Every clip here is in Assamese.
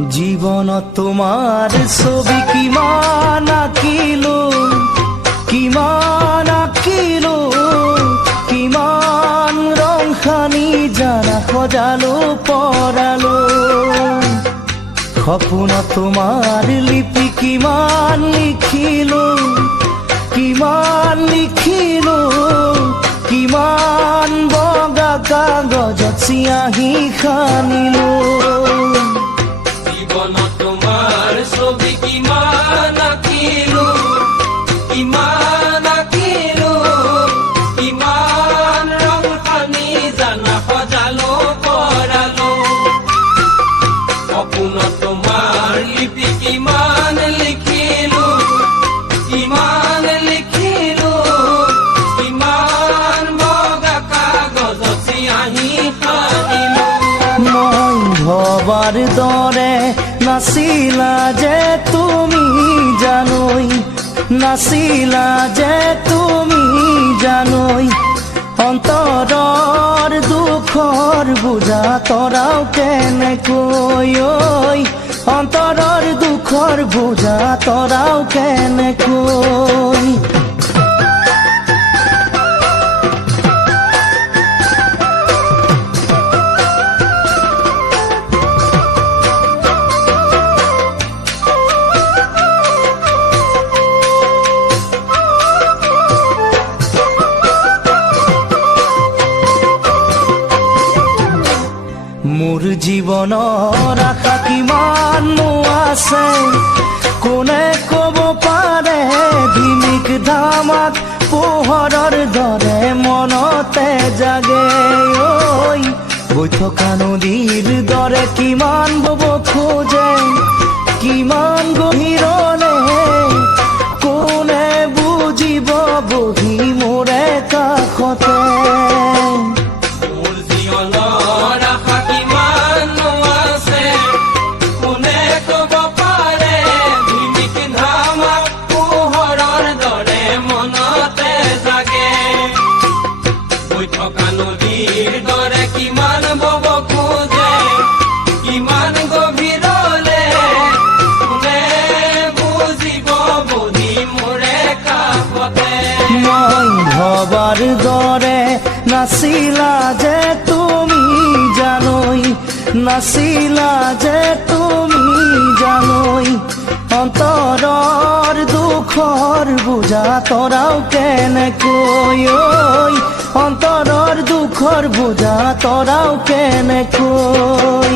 জীবন তোমাৰ ছবি কিমান আঁকিলো, কিমান আঁকিলো, কিমান ৰং খানি জানা সজালো পৰালো। সপোন তোমাৰ লিপি কিমান লিখিলো, কিমান লিখিলো, কিমান বগা কাগজত চিয়াহী খানিলো। জীবন তোমার ছবি কিমান আঁকিলো, কিমান আঁকিলো, কিমান রং খানি জানা সজালো পৰালো। সপোন তোমাৰ লিপি কিমান লিখিলো, কিমান লিখিলো, কিমান বগা কাগজত চিয়াহী সানিলো। মই ভবাৰ দৰে নাছিলা যে তুমি জানৈ, নাছিলা যে তুমি জানৈ, অন্তৰৰ দুখৰ বুজা তৰাও কেনেকৈ, অন্তৰৰ দুখৰ বুজা তৰাও কেনেকৈ। মোৰ জীৱনৰ আশা কিমান আছে, কোনে ক'ব পাৰে। ধিমিক ধামাক পোহৰৰ দৰে মনতে জাগে, বৈ থকা নদীৰ দৰে কিমান বব খোজে, কিমান গভীৰলে কোনে বুজিব বহি মোৰে কাষতে। মোৰ জীৱনৰ আশা কিমান আছে, কোনে ক'ব পাৰে। ধিমিক ধামাক পোহৰৰ দৰে মনতে জাগে, বৈ থকা নদীৰ দৰে কিমান বব খোজে, কিমান গভীৰলে কোনে বুজিব বহি মোৰে কাষতে। মই ভবাৰ দৰে নাছিলা যে তুমি জানৈ, নাছিলা যে তুমি জানৈ, অন্তৰৰ দুখৰ বুজা তৰাও কেনেকৈ, অন্তৰৰ দুখৰ বুজা তৰাও কেনেকৈ।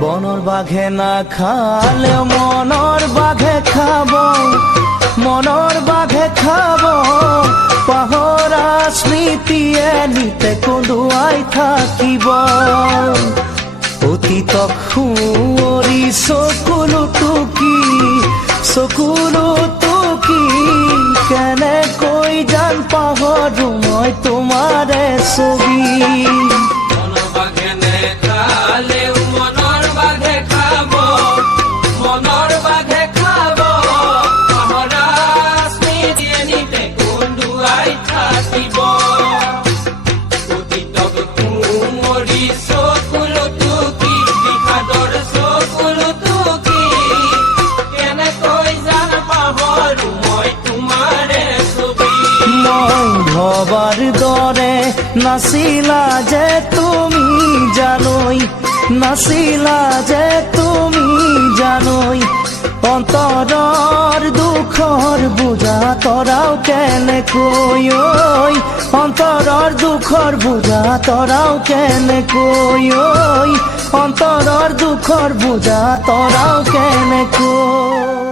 বনৰ বাঘে নাখালে মনৰ বাঘে খাব, মনৰ বাঘে খাব। পাহৰা স্মৃতিয়ে নিতে কন্দুৱাই থাকিব, অতীতক সুঁৱৰি চকুলো টুকি, চকুলো টুকি। কেনেকৈ জান পাহৰো মই তোমাৰে ছবি। মনৰ বাঘে নেখালেও মনৰ বাঘে খাব, মনৰ বাঘে খাব। পাহৰা স্মৃতিয়ে নিতে কন্দুৱাই থাকিব, অতীতক সুঁৱৰি চকুলো টুকি, বিষাদৰ চকুলো টুকি। কেনেকৈ জান পাহৰো মই তোমাৰে ছবি। মই ভবাৰ দৰে নাছিলা যে তুমি জানৈ, নাছিলা যে তুমি জানৈ, অন্তৰৰ দুখৰ বুজা তৰাও কেনেকৈ, অন্তৰৰ দুখৰ বুজা তৰাও কেনেকৈ, অন্তৰৰ দুখৰ বুজা তৰাও কেনেকৈ।